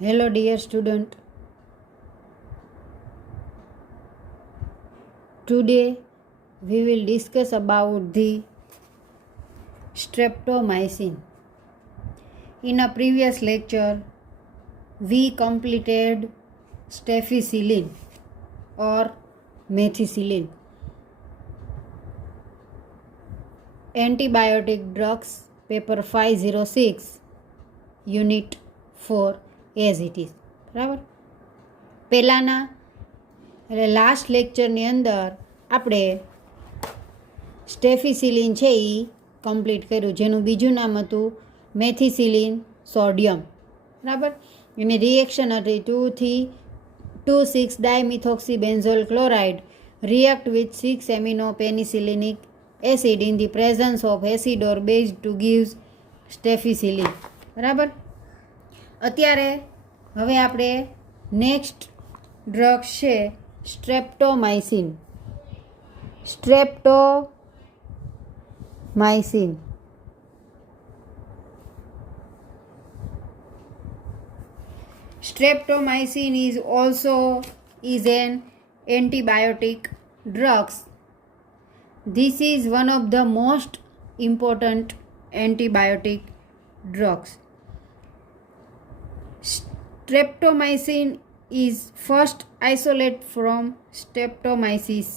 Hello, dear student. Today we will discuss about the streptomycin. In a previous lecture, we completed staphycillin or methicillin. Antibiotic drugs, paper 506, unit 4 as it is. બરાબર. પહેલાંના એટલે last લેક્ચરની અંદર આપણે સ્ટેફિસિલિન છે એ complete કર્યું, જેનું બીજું નામ હતું મેથિસિલિન સોડિયમ. બરાબર. એની રિએક્શન હતી 2,6 ડાયમિથોક્સી બેન્ઝોલ chloride react with 6 amino penicillinic acid in the presence of acid or base to give સ્ટેફિસિલિન. બરાબર. અત્યારે હવે આપણે નેક્સ્ટ ડ્રગ્સ છે સ્ટ્રેપ્ટોમાઇસિન. Streptomycin is an antibiotic drugs. This is one of the most important antibiotic drugs. Streptomycin is first isolate from Streptomyces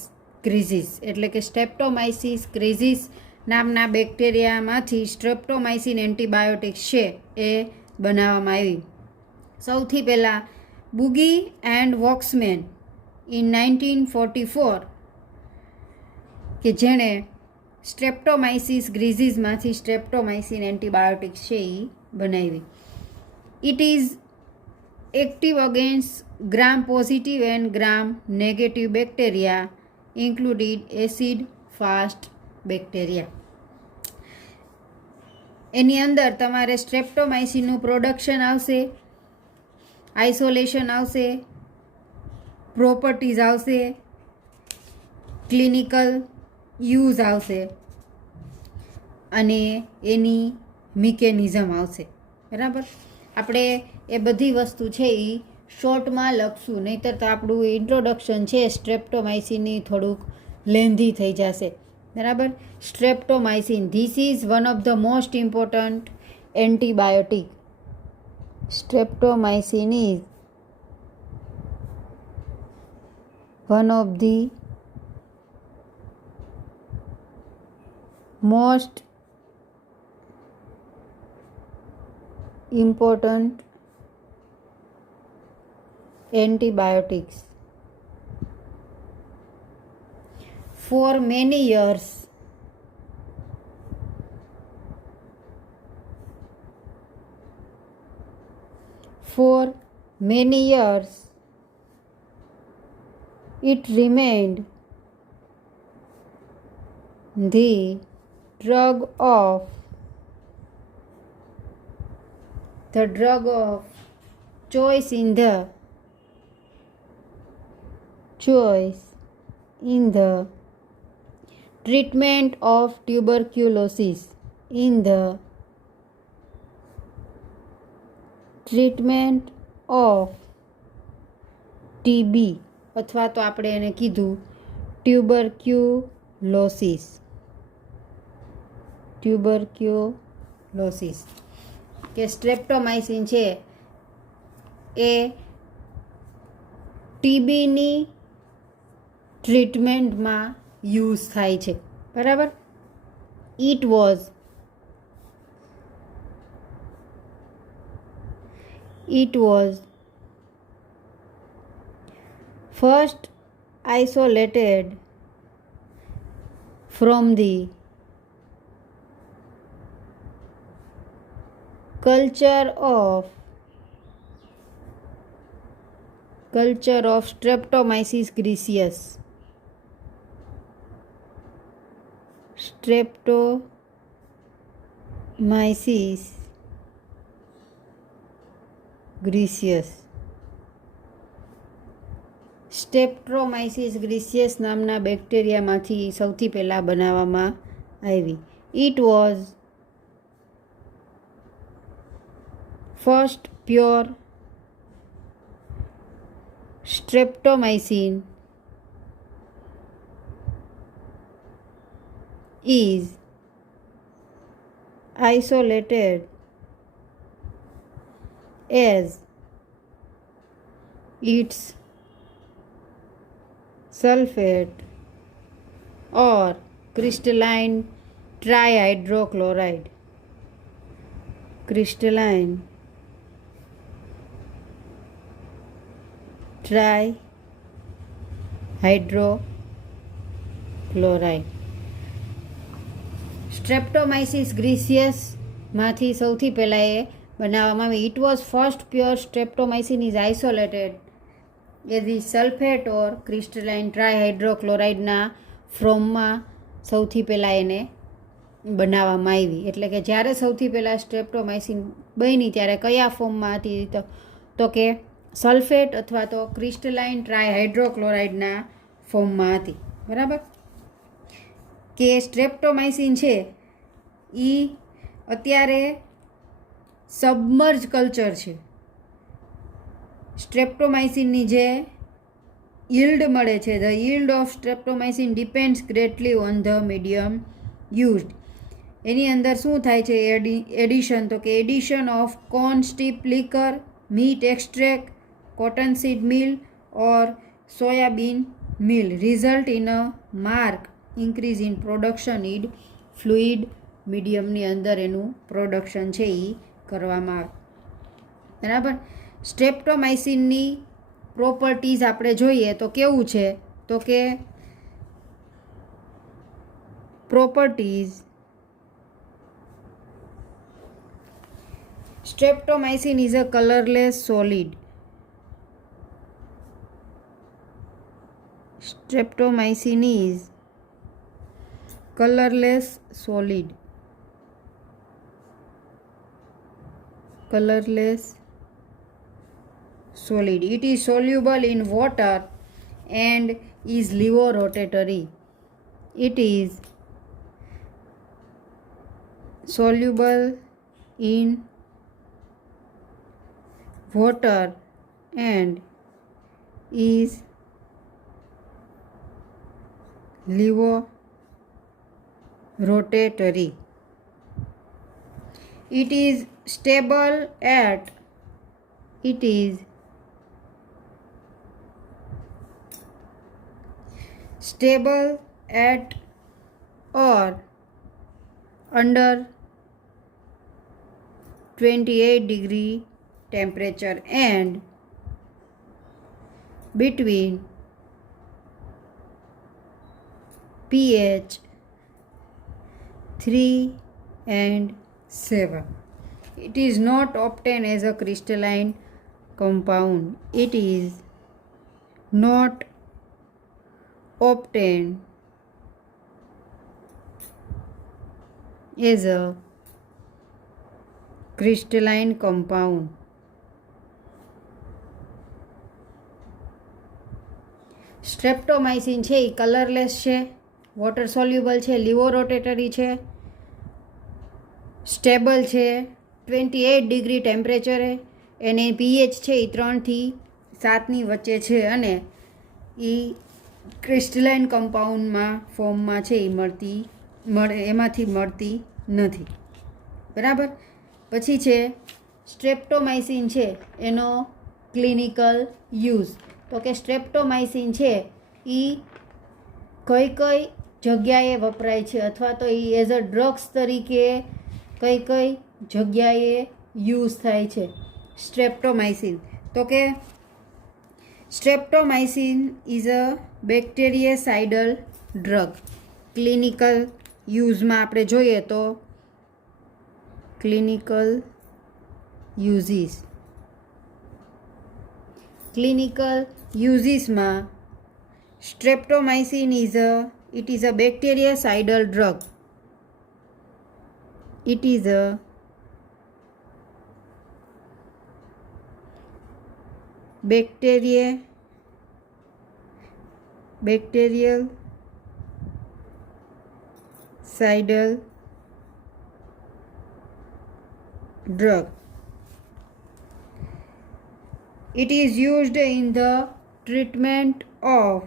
crisis. એટલે કે સ્ટેપ્ટોમાઇસિસ ક્રિઝિસ નામના બેક્ટેરિયામાંથી સ્ટ્રેપ્ટોમાઇસિન antibiotics છે એ બનાવવામાં આવી. સૌથી પહેલાં બુગી એન્ડ વોક્સમેન ઇન 1944 કે જેણે સ્ટ્રેપ્ટોમાઇસિસ ગ્રીઝિસમાંથી સ્ટ્રેપ્ટોમાઇસિન એન્ટીબાયોટિક્સ છે એ બનાવી. It is active against gram positive and gram negative bacteria including acid fast bacteria. એની અંદર તમારે સ્ટ્રેપ્ટોમાઇસિનનું પ્રોડક્શન આવશે, આઇસોલેશન આવશે, પ્રોપર્ટીઝ આવશે, ક્લિનિકલ યુઝ આવશે અને એની મિકેનિઝમ આવશે. બરાબર. આપણે એ બધી વસ્તુ છે એ શોર્ટમાં લખશું, નહીંતર તો આપણું ઇન્ટ્રોડક્શન છે સ્ટ્રેપ્ટોમાઇસિનની થોડુંક લેન્ધી થઈ જશે. બરાબર. Streptomycin this is one of the most important antibiotic. Streptomycin is one of the most important antibiotics. For many years it remained the drug of choice in the treatment of tuberculosis, in the treatment of TB, અથવા તો આપણે એને કીધું tuberculosis કે સ્ટ્રેપ્ટોમાઇસિન છે એ ટીબીની ટ્રીટમેન્ટમાં use થાય છે. બરાબર. It was first isolated from the culture of Streptomyces griseus. Streptomyces griseus નામના બેક્ટેરિયામાંથી સૌથી પહેલાં બનાવવામાં આવી. It was first pure streptomycin is isolated as its sulfate or crystalline trihydrochloride. Crystalline trihydrochloride. Streptomyces ગ્રીસિયસમાંથી સૌથી પહેલાં એ બનાવવામાં આવી. It was first pure streptomycin is isolated a the sulphate or crystalline ટ્રાયહાઇડ્રોક્લોરાઇડના ફ્રોમમાં સૌથી પહેલાં એને બનાવવામાં આવી. એટલે કે જ્યારે સૌથી પહેલાં સ્ટ્રેપ્ટોમાઇસિન બની ત્યારે કયા ફોર્મમાં હતી? તો કે સલ્ફેટ અથવા તો ક્રિસ્ટલાઇન ટ્રાયહાઇડ્રોક્લોરાઇડના ફોર્મમાં હતી. બરાબર? કે સ્ટ્રેપ્ટોમાઇસિન છે એ અત્યારે સબમર્જ કલ્ચર છે. સ્ટ્રેપ્ટોમાઇસિનની જે yield મળે છે, the yield of streptomycin depends greatly on the medium used. એની અંદર શું થાય છે એડિશન? તો કે addition of corn steep liquor, meat extract, cotton seed meal or soybean meal result in a mark increase in production in fluid મીડિયમની અંદર એનું પ્રોડક્શન છે એ કરવામાં આવે. બરાબર? સ્ટ્રેપ્ટોમાઇસિનની પ્રોપર્ટીઝ આપણે જોઈએ તો કેવું છે? તો કે properties streptomycin is a colourless solid. Streptomycin is colorless solid. Colorless solid. It is soluble in water and is levorotatory. It is soluble in water and is levorotatory. It is stable at or under 28 degree temperature and between pH 3 and 7. It is not obtained as a crystalline compound. It is not obtained as a crystalline compound. સ્ટ્રેપ્ટોમાઇસિન છે એ colourless છે, water soluble છે, લિવોરોટેટરી છે, stable છે 28 degree ટેમ્પરેચરે, એને pH છે એ 3થી 7ની વચ્ચે છે અને એ ક્રિસ્ટલાઇન કમ્પાઉન્ડમાં ફોર્મમાં છે એ એમાંથી મળતી નથી. બરાબર? પછી છે સ્ટ્રેપ્ટોમાઇસિન છે એનો ક્લિનિકલ યુઝ. તો કે સ્ટ્રેપ્ટોમાઇસિન છે એ કઈ કઈ જગ્યાએ વપરાય છે અથવા તો એ એઝ અ ડ્રગ્સ તરીકે કઈ કઈ જગ્યાએ યુઝ થાય છે સ્ટ્રેપ્ટોમાઇસિન? તો કે streptomycin is a bactericidal drug. Clinical યુઝમાં આપણે જોઈએ તો ક્લિનિકલ યુઝીસમાં streptomycin is a bactericidal drug. It is a bactericidal drug. It is used in the treatment of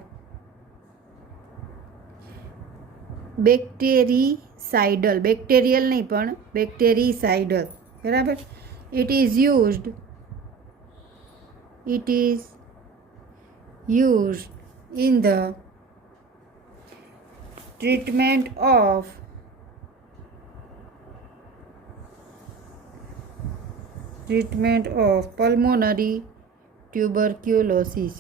bactericidal, bacterial નહીં પણ બેક્ટેરિસાઇડલ, બરાબર. It is used in the treatment of pulmonary tuberculosis.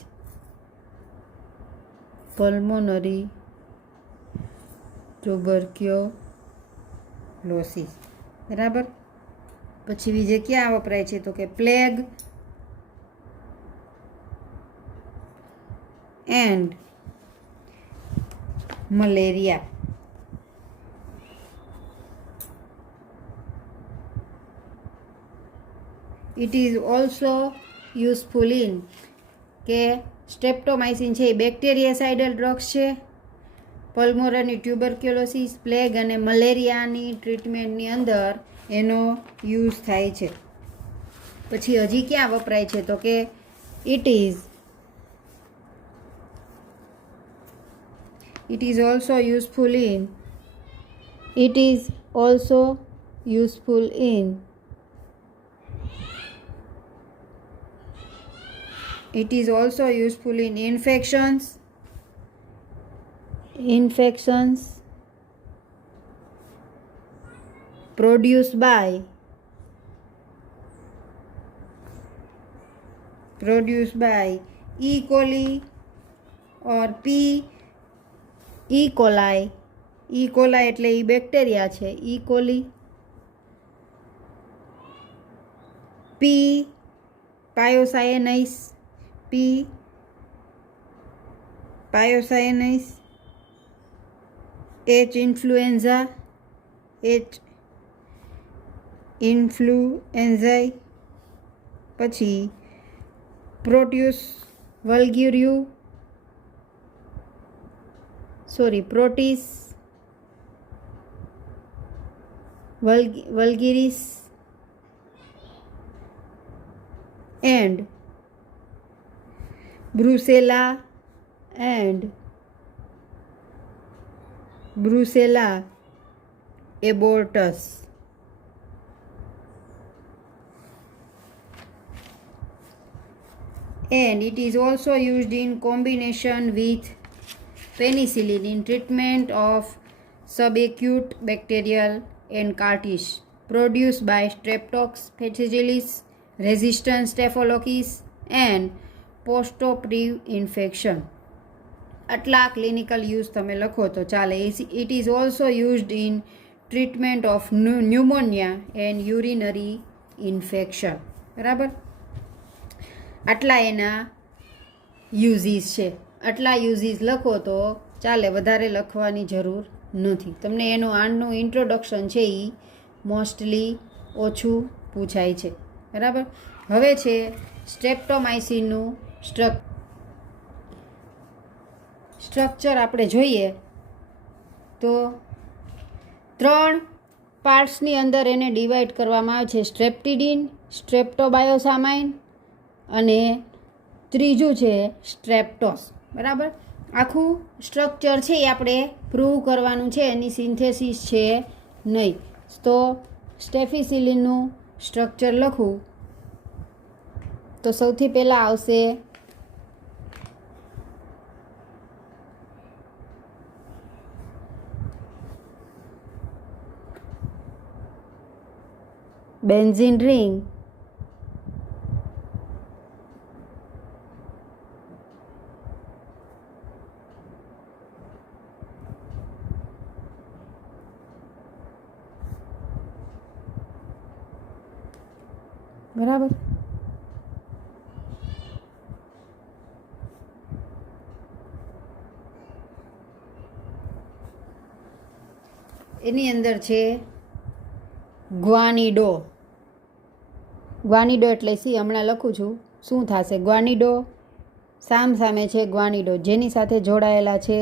બરાબર. પછી બીજે ક્યાં વપરાય છે તો કે plague and malaria. It is also useful in કે સ્ટ્રેપ્ટોમાઇસિન છે એ બેક્ટેરિયાસાઇડલ ડ્રગ્સ છે. પલ્મોનરી ટ્યુબરક્યુલોસિસ, પ્લેગ અને મલેરિયાની ટ્રીટમેન્ટની અંદર એનો યુઝ થાય છે. પછી હજી ક્યાં વપરાય છે તો કે it is also useful in infections produced by E. coli or P. E. coli. E. coli એટલે એ બેક્ટેરિયા છે. E. coli. P. પાયોસાયનાઇસ. H. influenzae. પછી પ્રોટિસ vulgaris and Brucella abortus. And it is also used in combination with penicillin in treatment of subacute bacterial enteritis produced by Streptococcus phaeologis, resistant staphylococcus and post-operative infection. આટલા clinical use તમે લખો તો ચાલે. It is also used in treatment of pneumonia and urinary infection. બરાબર. આટલા એના uses છે. આટલા યુઝીસ લખો તો ચાલે, વધારે લખવાની જરૂર નથી. તમને એનું આનું ઇન્ટ્રોડક્શન છે એ મોસ્ટલી ઓછું પૂછાય છે. બરાબર. હવે છે સ્ટ્રેપ્ટોમાઇસિનનું સ્ટ્રક્ચર આપણે જોઈએ તો 3 પાર્ટ્સની અંદર એને ડિવાઈડ કરવામાં આવે છે. સ્ટ્રેપ્ટિડિન, સ્ટ્રેપ્ટોબાયોસામાઇન અને ત્રીજું છે સ્ટ્રેપ્ટોસ. બરાબર. આખું સ્ટ્રક્ચર છે એ આપણે પ્રૂવ કરવાનું છે, એની સિન્થેસિસ છે નહીં. તો સ્ટેફિસિલિનનું સ્ટ્રક્ચર લખું તો સૌથી પહેલાં આવશે બેન્ઝીન રિંગ, બરાબર. એની અંદર છે ગ્વાનિડો. ગ્વાનિડો એટલે સી હમણાં લખું છું શું થશે. ગ્વાનિડો સામે છે ગ્વાનિડો, જેની સાથે જોડાયેલા છે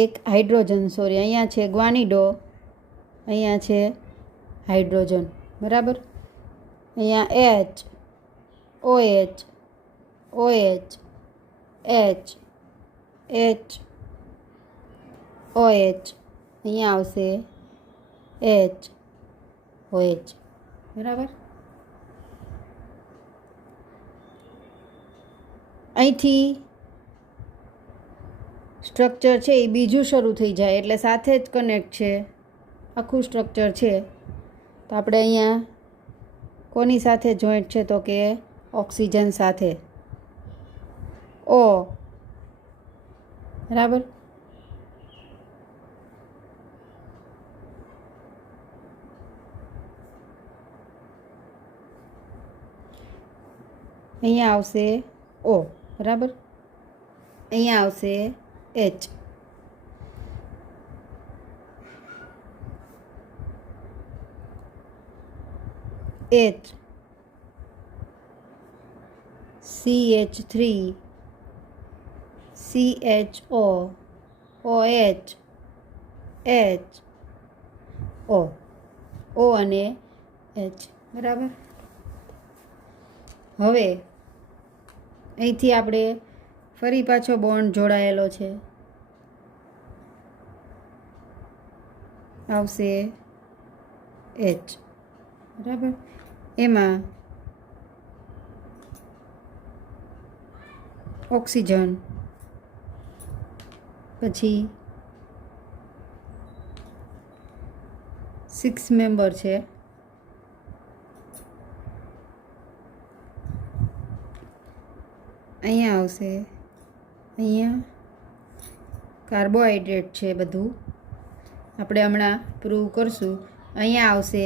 એક હાઇડ્રોજન. અહીંયા છે ગ્વાનિડો, અહીંયા છે હાઇડ્રોજન. બરાબર. અહીંયા H, OH, OH H H OH, અહીંયા આવશે H OH, બરાબર. અહીંથી સ્ટ્રક્ચર છે એ બીજું શરૂ થઈ જાય એટલે સાથે જ કનેક્ટ છે, આખું સ્ટ્રક્ચર છે. તો આપણે અહીંયા કોની સાથે જોઈન્ટ છે તો કે ઓક્સિજન સાથે, O, બરાબર. અહીંયા આવશે O, બરાબર. અહીંયા આવશે H. H CH3 CHO OH H O, O અને H, બરાબર. હવે અહીંથી આપણે ફરી પાછો બોન્ડ જોડાયેલો છે, આવશે H, બરાબર. એમાં ઓક્સિજન, પછી 6 મેમ્બર છે, અહીંયા આવશે, અહીંયા કાર્બોહાઈડ્રેટ છે બધું, આપણે હમણાં પ્રૂવ કરશું. અહીંયા આવશે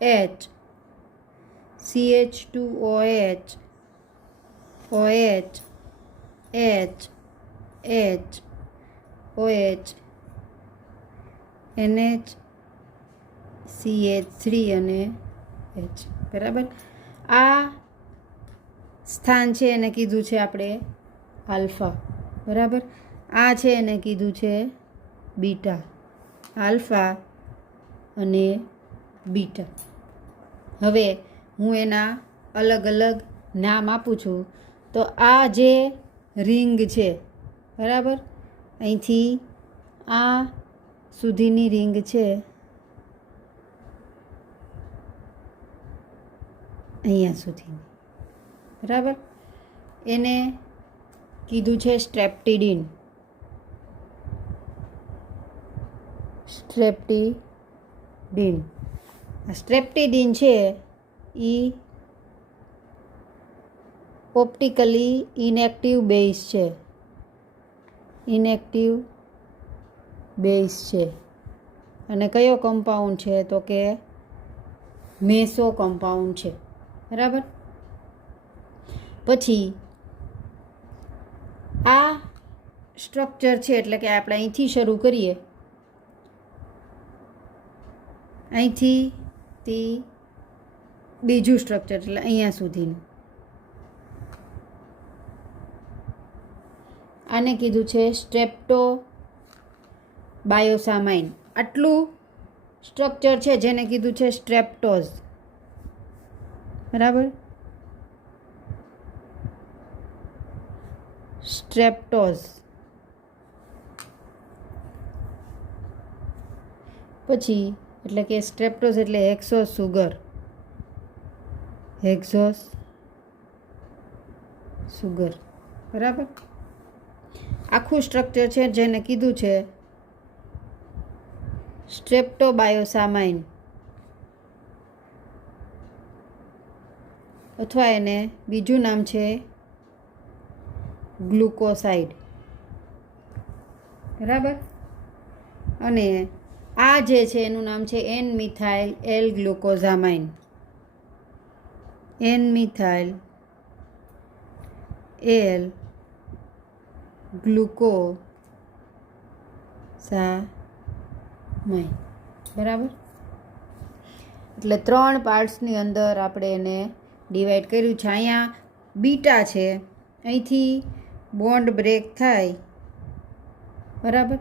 H CH2OH OH H H OH NH CH3 અને H, બરાબર. આ સ્થાન છે એને કીધું છે આપણે આલ્ફા, બરાબર. આ છે એને કીધું છે બીટા, આલ્ફા અને બીટા. હવે હું એના અલગ અલગ નામ આપું છું. તો આ જે રિંગ છે, બરાબર, અહીંથી આ સુધીની રિંગ છે, અહીંયા સુધીની, બરાબર. એને કીધું છે સ્ટ્રેપ્ટિડિન. સ્ટ્રેપ્ટિડિન, આ સ્ટ્રેપ્ટિડિન છે એ ઓપ્ટિકલી ઇનએક્ટિવ બેઝ છે, ઇનએક્ટિવ બેઝ છે. અને કયો કમ્પાઉન્ડ છે તો કે મેસો કમ્પાઉન્ડ છે, બરાબર. પછી આ સ્ટ્રક્ચર છે એટલે કે આપણે અહીંથી શરૂ કરીએ, અહીંથી તે બીજું સ્ટ્રક્ચર એટલે અહીંયા સુધીનું, આને કીધું છે સ્ટ્રેપ્ટો બાયોસામાઇન. આટલું સ્ટ્રક્ચર છે જેને કીધું છે સ્ટ્રેપ્ટોઝ, બરાબર. સ્ટ્રેપ્ટોઝ. પછી એટલે કે સ્ટ્રેપ્ટોઝ એટલે હેક્સોસ સુગર, હેક્સોસ સુગર, બરાબર. આખું સ્ટ્રક્ચર છે જેને કીધું છે સ્ટ્રેપ્ટોબાયોસામાઇન, અથવા એને બીજું નામ છે ગ્લુકોસાઇડ, બરાબર. અને આ જે છે એનું નામ છે N methyl L glucosamine, N methyl L glucosamine, બરાબર. એટલે 3 પાર્ટ્સની અંદર આપણે એને ડિવાઈડ કર્યું છે. અહીંયા બીટા છે, અહીંથી બોન્ડ બ્રેક થાય, બરાબર.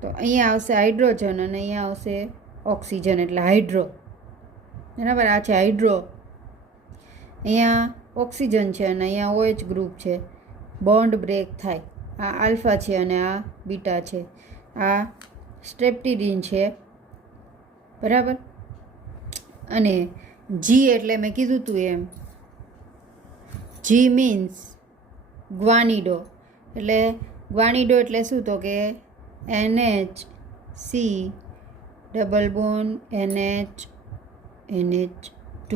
તો અહીંયા આવશે હાઇડ્રોજન અને અહીંયા આવશે ઓક્સિજન એટલે હાઇડ્રો, બરાબર. આ છે હાઇડ્રો. અહીંયા ઓક્સિજન છે અને અહીંયા OH ગ્રુપ છે, બોન્ડ બ્રેક થાય. આ આલ્ફા છે અને આ બીટા છે. આ સ્ટ્રેપ્ટિડિન છે, બરાબર. અને જી એટલે મેં કીધું હતું એમ, જી મીન્સ ગ્વાનિડો. એટલે ગ્વાનિડો એટલે શું? તો કે NH, C, double bond NH2,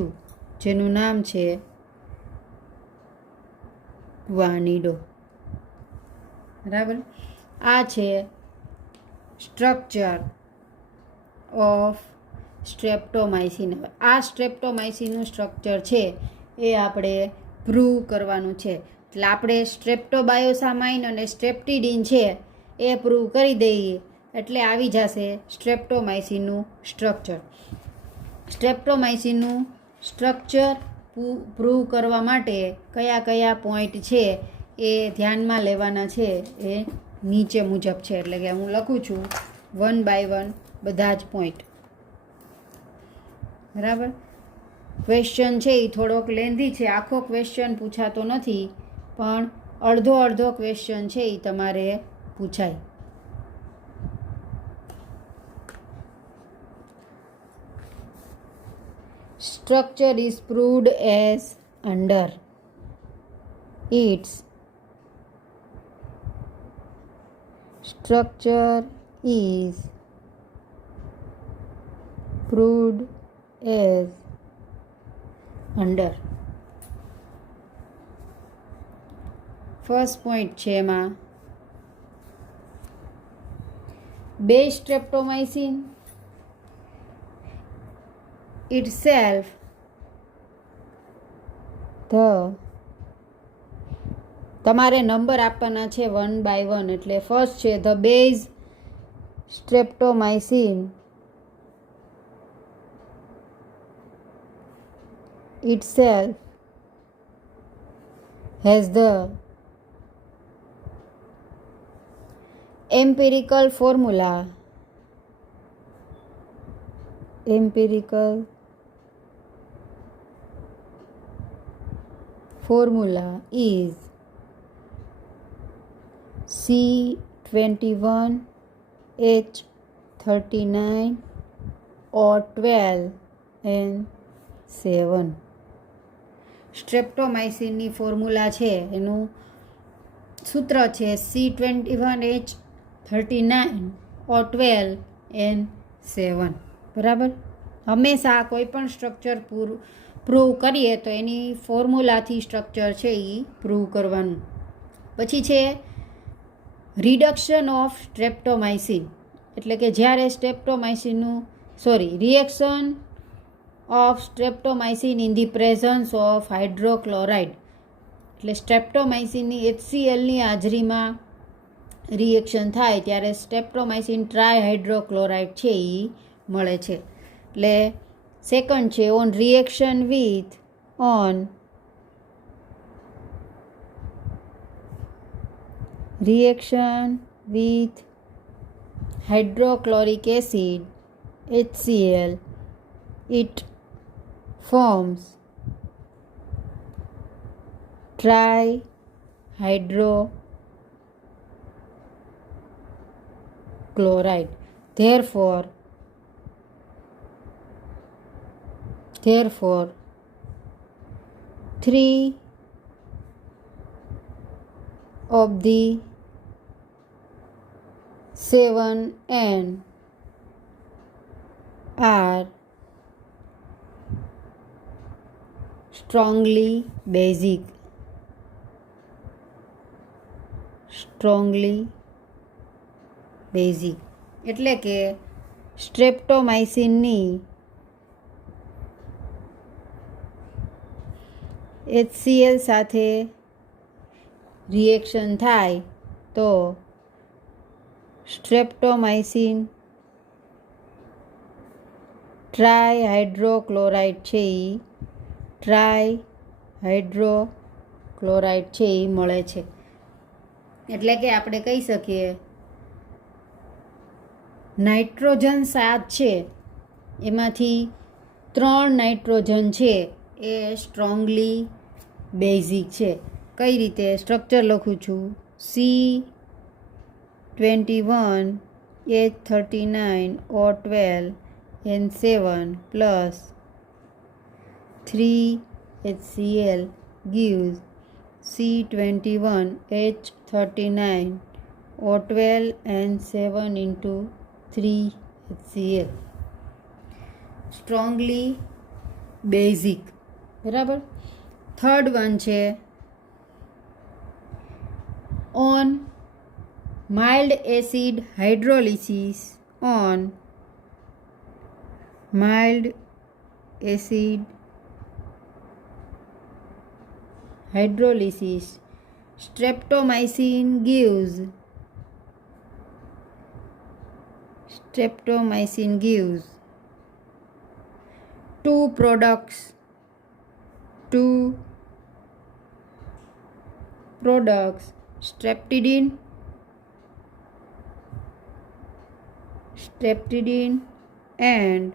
જેનું નામ છે ગ્વાનિડો, બરાબર. આ છે સ્ટ્રક્ચર ઓફ સ્ટ્રેપ્ટોમાઇસિન. આ સ્ટ્રેપ્ટોમાઇસિનનું સ્ટ્રક્ચર છે એ આપણે પ્રૂવ કરવાનું છે. એટલે આપણે સ્ટ્રેપ્ટોબાયોસામાઇન અને સ્ટ્રેપ્ટિડિન છે એ પ્રૂવ કરી દઈએ એટલે આવી જશે સ્ટ્રેપ્ટોમાઇસિનનું સ્ટ્રક્ચર. સ્ટ્રેપ્ટોમાઇસિનનું સ્ટ્રક્ચર પ્રૂવ કરવા માટે કયા કયા પોઈન્ટ છે એ ધ્યાનમાં લેવાના છે એ નીચે મુજબ છે. એટલે કે હું લખું છું 1 by 1 બધા જ પોઈન્ટ, બરાબર. ક્વેશ્ચન છે એ થોડોક લેન્ધી છે, આખો ક્વેશ્ચન પૂછાતો નથી, પણ અડધો અડધો ક્વેશ્ચન છે એ તમારે પૂછાય. Structure is proved as under. Its structure is proved as under. First point છે એમાં base streptomycin itself તમારે નંબર આપવાના છે 1 by 1. એટલે ફર્સ્ટ છે the base streptomycin itself has the empirical formula is C21H39O12N7. સ્ટ્રેપ્ટોમાઇસિનની ફોર્મ્યુલા છે એનું સૂત્ર છે C21H39O12N7, બરાબર. હંમેશા કોઈ પણ સ્ટ્રક્ચર પ્રૂવ કરીએ તો એની ફોર્મ્યુલાથી સ્ટ્રક્ચર છે એ પ્રૂવ કરવાનું. પછી છે રિડક્શન ઓફ સ્ટ્રેપ્ટોમાઇસિન. એટલે કે જ્યારે reaction of streptomycin in the presence of hydrochloride. એટલે સ્ટ્રેપ્ટોમાઇસિનની HClની હાજરીમાં રિએક્શન થાય ત્યારે સ્ટ્રેપ્ટોમાઇસિન ટ્રાયહાઇડ્રોક્લોરાઇડ છે એ મળે છે. એટલે સેકન્ડ છે on reaction with hydrochloric acid HCl it forms trihydrochloride. Therefore 3 of the 7N are strongly basic. એટલે કે સ્ટ્રેપ્ટોમાઇસિનની HCl સાથે રિએક્શન થાય તો સ્ટ્રેપ્ટોમાઇસિન ટ્રાયહાઇડ્રોક્લોરાઇડ છે એ ટ્રાયહાઇડ્રોક્લોરાઇડ છે એ મળે છે. એટલે કે આપણે કહી શકીએ નાઇટ્રોજન 7 છે એમાંથી 3 નાઇટ્રોજન છે એ સ્ટ્રોંગલી બેઝિક છે. કઈ રીતે સ્ટ્રક્ચર લખું છું, C21H39O12N7 plus 3HCl gives C21H39O12N7 into 3HCl. Strongly basic. બરાબર. થર્ડ વન છે on mild acid hydrolysis streptomycin gives two products streptidine and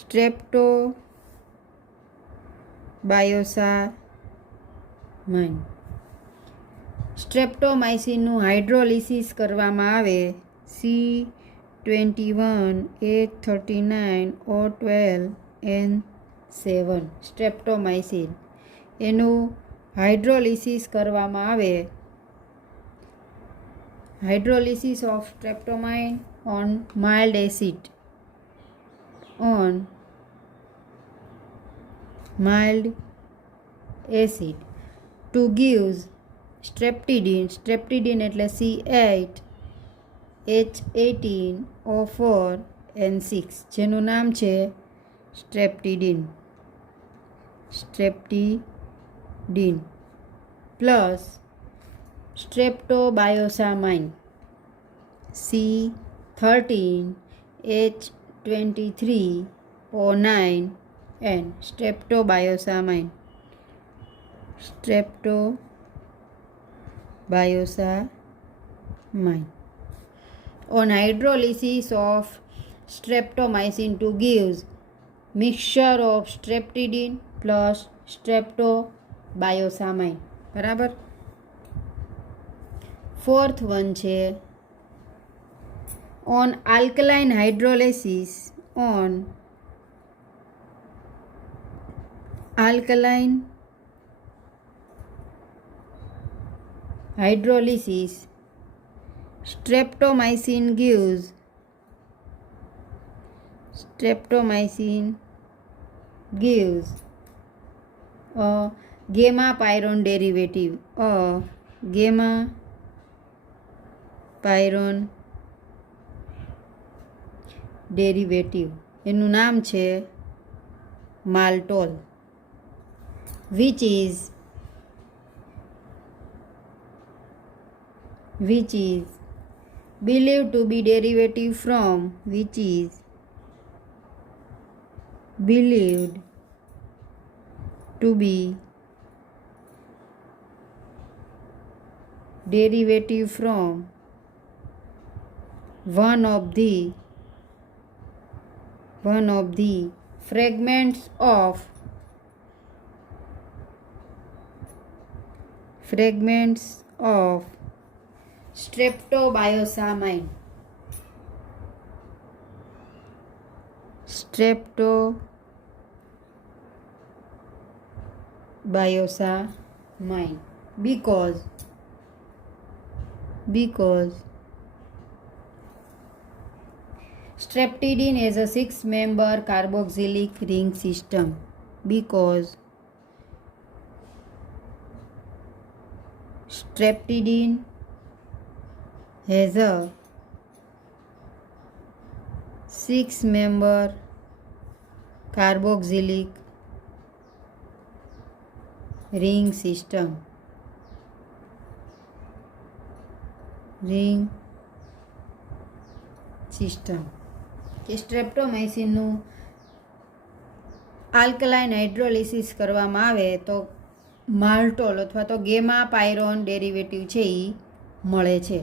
streptobiosamine. સ્ટ્રેપ્ટોમાઇસિનનું હાઇડ્રોલિસિસ કરવામાં આવે C21H39O12N7 સ્ટ્રેપ્ટોમાઇસિન, એનું હાઇડ્રોલિસિસ કરવામાં આવે. Hydrolysis of streptamine on mild acid to gives streptidine એટલે C8H18O4N6 જેનું નામ છે સ્ટ્રેપ્ટિડિન plus સ્ટ્રેપ્ટોબાયોસામાઇન C13H23O9N streptobiosamine. On hydrolysis of streptomycin to gives mixture of streptidine plus streptobiosamine. બરાબર. ફોર્થ વન છે on alkaline hydrolysis streptomycin gives a gamma pyrone derivative એનું નામ છે માલ્ટોલ, which is believed to be derivative from one of the fragments of streptobiosamine. Because streptidine has a 6-member carboxylic ring system. Because streptidine has a 6-member carboxylic ring system. કે સ્ટ્રેપ્ટોમાઇસિનનું alkaline hydrolysis કરવામાં આવે તો માલ્ટોલ અથવા તો gamma પાયરોન derivative છે એ મળે છે.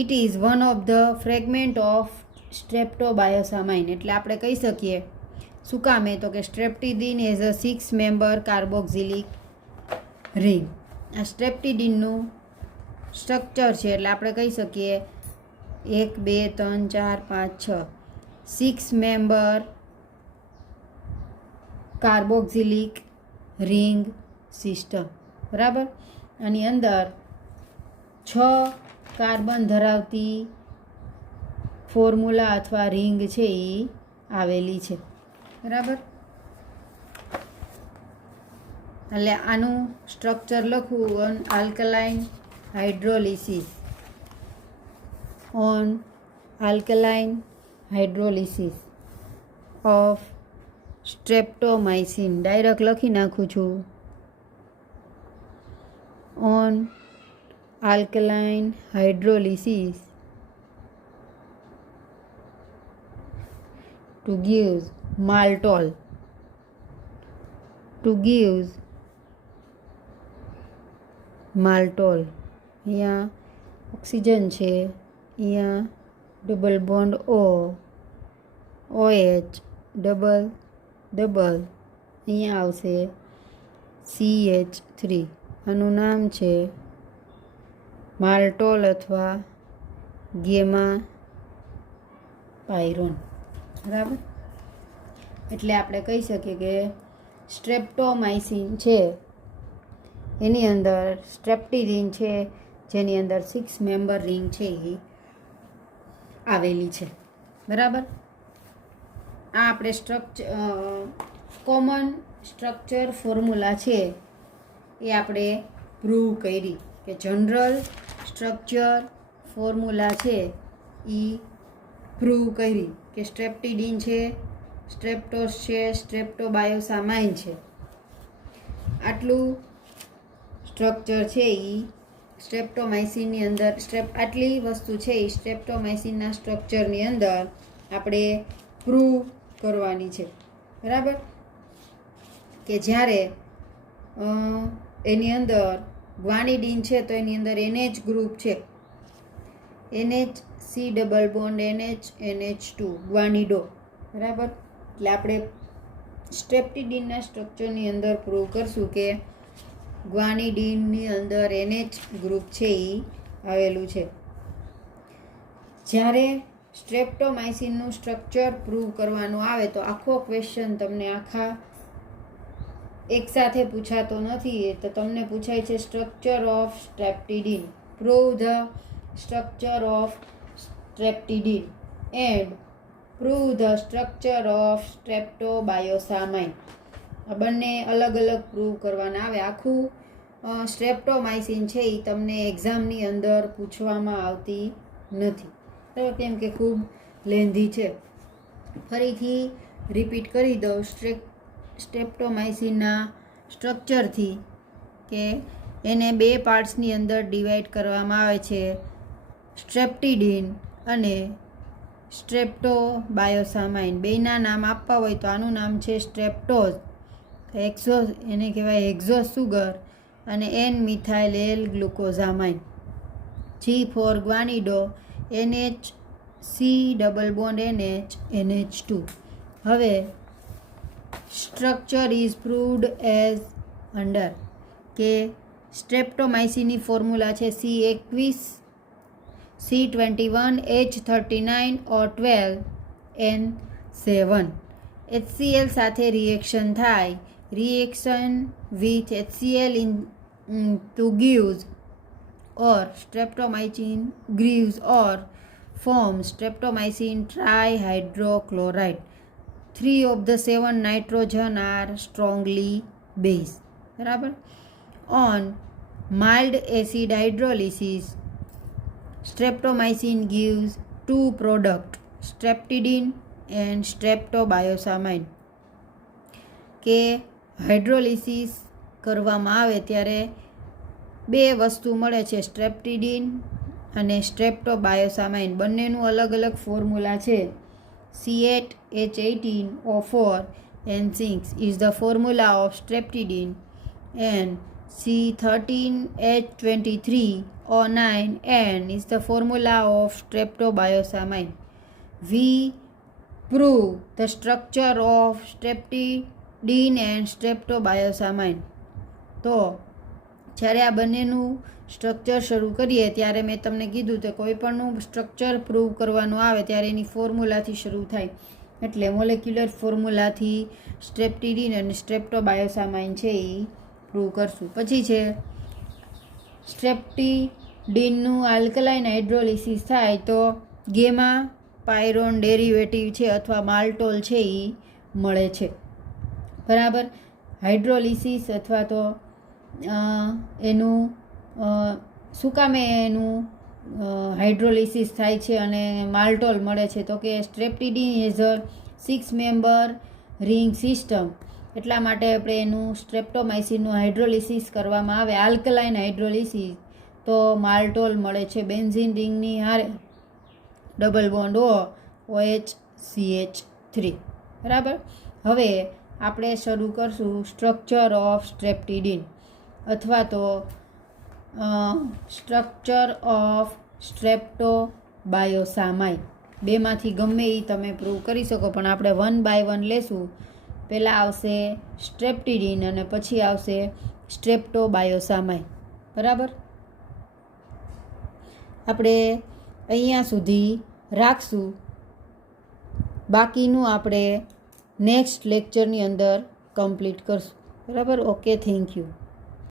It is one of the fragment of streptobiosamine. એટલે આપણે કહી શકીએ શું કામે? તો કે streptidine as a 6 member carboxylic ring. આ સ્ટ્રેપ્ટિડિનનું સ્ટ્રક્ચર છે એટલે આપણે કહી શકીએ 1 2 3 4 5 6 6 મેમ્બર કાર્બોક્સિલિક રિંગ સિસ્ટમ. બરાબર. આની અંદર 6 કાર્બન ધરાવતી ફોર્મ્યુલા અથવા રિંગ છે એ આવેલી છે. બરાબર. એટલે આનું સ્ટ્રક્ચર લખવું on alkaline hydrolysis. On alkaline hydrolysis of streptomycin. Direct લખી નાખું છું. On alkaline hydrolysis to give maltol અહીંયા ઓક્સિજન છે, અહીંયા ડબલ બોન્ડ OH ડબલ અહીંયા આવશે CH3. આનું નામ છે માલ્ટોલ અથવા ગેમા પાયરોન. બરાબર. એટલે આપણે કહી શકીએ કે સ્ટ્રેપ્ટોમાઇસિન છે એની અંદર સ્ટ્રેપ્ટિડિન છે જેની અંદર 6 મેમ્બર રિંગ છે એ આવેલી છે. બરાબર. આ આપણે કોમન સ્ટ્રક્ચર ફોર્મ્યુલા છે એ આપણે પ્રૂવ કરી કે જનરલ સ્ટ્રક્ચર ફોર્મ્યુલા છે એ પ્રૂવ કરી કે સ્ટ્રેપ્ટિડિન છે, સ્ટ્રેપ્ટોસ છે, સ્ટ્રેપ્ટોબાયોસામાઇન છે. આટલું સ્ટ્રક્ચર છે એ સ્ટ્રેપ્ટોમાઇસિનની અંદર આટલી વસ્તુ છે એ સ્ટ્રેપ્ટોમાઇસિનના સ્ટ્રક્ચરની અંદર આપણે પ્રૂવ કરવાની છે. બરાબર. કે જ્યારે એની અંદર ગ્વાનિડિન છે તો એની અંદર NH ગ્રુપ છે, NH C double bond NH2 ગ્વાનિડો. બરાબર. એટલે આપણે સ્ટ્રેપ્ટિડિનના સ્ટ્રક્ચરની અંદર પ્રૂવ કરશું કે ગ્વાનિડિનની અંદર NH ગ્રુપ છે એ આવેલું છે. જ્યારે સ્ટ્રેપ્ટોમાઇસિનનું સ્ટ્રક્ચર પ્રૂવ કરવાનું આવે તો આખો ક્વેશ્ચન તમને આખા એકસાથે પૂછાતો નથી. તો તમને પૂછાય છે structure of streptidine. Prove the structure of streptidine and prove the structure of streptobiosamine. આ બંને અલગ અલગ પ્રૂવ કરવાના આવે. આખું સ્ટ્રેપ્ટોમાઇસિન છે એ તમને એક્ઝામની અંદર પૂછવામાં આવતી નથી. બરાબર. કેમ કે ખૂબ લેન્ધી છે. ફરીથી રિપીટ કરી દઉં સ્ટ્રેપ્ટોમાઇસિનના સ્ટ્રક્ચરથી કે એને 2 પાર્ટ્સની અંદર ડિવાઈડ કરવામાં આવે છે, સ્ટ્રેપ્ટિડિન અને સ્ટ્રેપ્ટોબાયોસામાઇન. બેયના નામ આપવા હોય તો આનું નામ છે સ્ટ્રેપ્ટોઝ, એને કહેવાય એક્ઝોસ સુગર, અને N methyl L glucosamine. G for guanido, NH C double bond NH2. હવે structure is proved as under કે સ્ટ્રેપ્ટોમાઇસિનની ફોર્મ્યુલા છે C21 C21 H39 or 12 N7. HCl સાથે રિએક્શન થાય, reaction with HCl to gives or streptomycin gives or forms streptomycin trihydrochloride. 3 of the 7 nitrogen are strongly base. બરાબર. On mild acid hydrolysis streptomycin gives 2 products, streptidin and streptobiosamine. કે hydrolysis કરવામાં આવે ત્યારે 2 વસ્તુ મળે છે, સ્ટ્રેપ્ટિડિન અને સ્ટ્રેપ્ટોબાયોસામાઇન. બંનેનું અલગ અલગ ફોર્મ્યુલા છે. C8H18O4 N6 is the formula of streptidin and C13H23O9 N is the formula of streptobiosamine. We prove the structure of streptidine and streptobiosamine. તો જ્યારે આ બંનેનું સ્ટ્રક્ચર શરૂ કરીએ ત્યારે મેં તમને કીધું કે કોઈ પણનું સ્ટ્રક્ચર પ્રૂવ કરવાનું આવે ત્યારે એની ફોર્મ્યુલાથી શરૂ થાય. એટલે મોલેક્યુલર ફોર્મ્યુલાથી સ્ટ્રેપ્ટીડીન અને સ્ટ્રેપ્ટોબાયોસામાઇન છે એ પ્રૂવ કરશું. પછી છે સ્ટ્રેપ્ટીડીનનું આલ્કલાઇન હાઇડ્રોલિસિસ થાય તો ગેમા પાયરોન ડેરિવેટિવ છે અથવા માલ્ટોલ છે એ મળે છે. બરાબર. હાઇડ્રોલિસિસ અથવા તો એનું શું કામે એનું હાઇડ્રોલિસિસ થાય છે અને માલ્ટોલ મળે છે? તો કે streptidine is a 6 member ring system. એટલા માટે આપણે એનું સ્ટ્રેપ્ટોમાઇસિનનું હાઇડ્રોલિસિસ કરવામાં આવે આલ્કલાઇન હાઇડ્રોલિસિસ તો માલ્ટોલ મળે છે. બેન્ઝીન રિંગની હારે ડબલ બોન્ડ OH-CH3. બરાબર. હવે આપણે શરૂ કરશું સ્ટ્રક્ચર ઓફ સ્ટ્રેપ્ટીડીન અથવા તો સ્ટ્રક્ચર ઓફ સ્ટ્રેપ્ટોબાયોસામાઇન. બેમાંથી ગમે એ તમે પ્રૂવ કરી શકો, પણ આપણે 1 બાય 1 લેશું. પહેલાં આવશે સ્ટ્રેપ્ટીડીન અને પછી આવશે સ્ટ્રેપ્ટોબાયોસામાઇન. બરાબર. આપણે અહીંયા સુધી રાખશું. બાકીનું આપણે નેક્સ્ટ લેક્ચરની અંદર કમ્પ્લીટ કરશું. બરાબર. Okay, thank you.